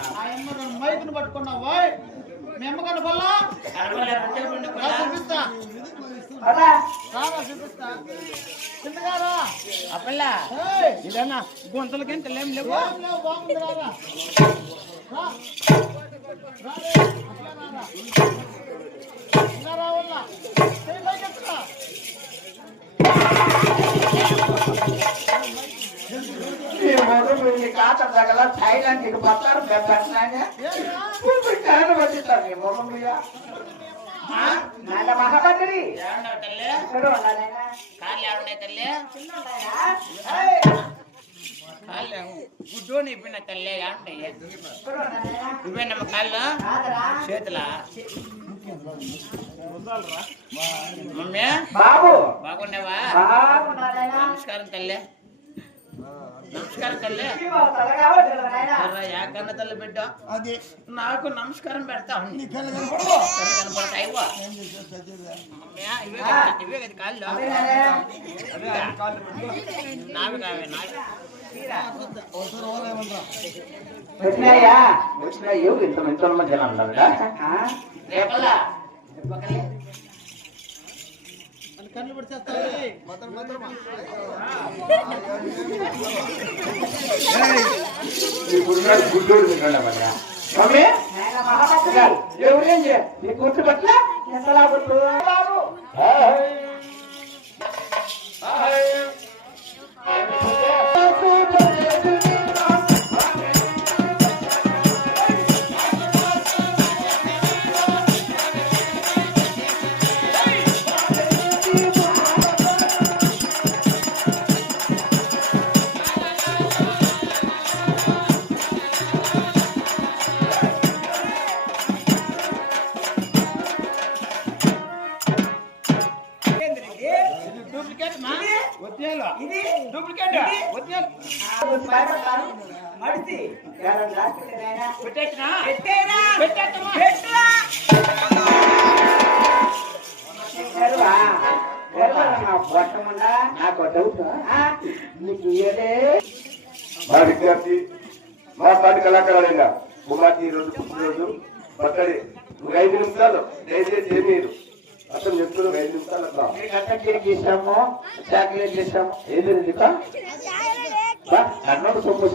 చెప్పినవే ఆ అమ్మ రెండు మైకును పట్టుకున్నావా మీ అమ్మగారు బల్లా రా చూపిస్తా. అప్పల్ల ఇదన్నా గొంతుల గంటలు ఏం లేవు బాగుంది రారా కాత తగల థైలాండ్ ఇటు పట్టారు మీద. మహాభద్రి ఇక్కడ ఇప్పిన తల్లి కాళ్ళు? చేతుల? మమ్మీ? బాబు. బాగున్నావా? నమస్కారం తల్లి. నమస్కారం ఎర్ర యాకన్న తల్లి బిడ్డ. అది. నాకు నమస్కారం పెడతా కళ్ళు ఇవే కదా ఇవే కదా కాళ్ళు. అదే నాయనా నావి కావే నావి. వచ్చినాయా? వచ్చినాయో ఇంత ఇంత రేపకలే అని కళ్ళు మమ్మీ ఎవరేం చేయ నీ కూర్చు పట్ల? ఎంతలా కొట్టు డూప్లికేట్ మా? ఒరిజినల్ ఇది? Duplicate original మడిసి. పెట్టేసినా? పెట్టేరా. పెట్టేస్తామా మా విద్యార్థి మా సాటి కళాకారుడైన కుమార్తె రోజు పుట్టినరోజు. బర్త్డే. ఒక ఐదు నిమిషాలు దయచేసి ఏమీ అర్థం చెప్తున్నాను ఐదు నిమిషాలు అట్లా? మీకు అట్ట కేక్ ఇస్తాము చాక్లెట్ ఇస్తాము. ఏది ఎందుకు కన్నోడు సొమ్ము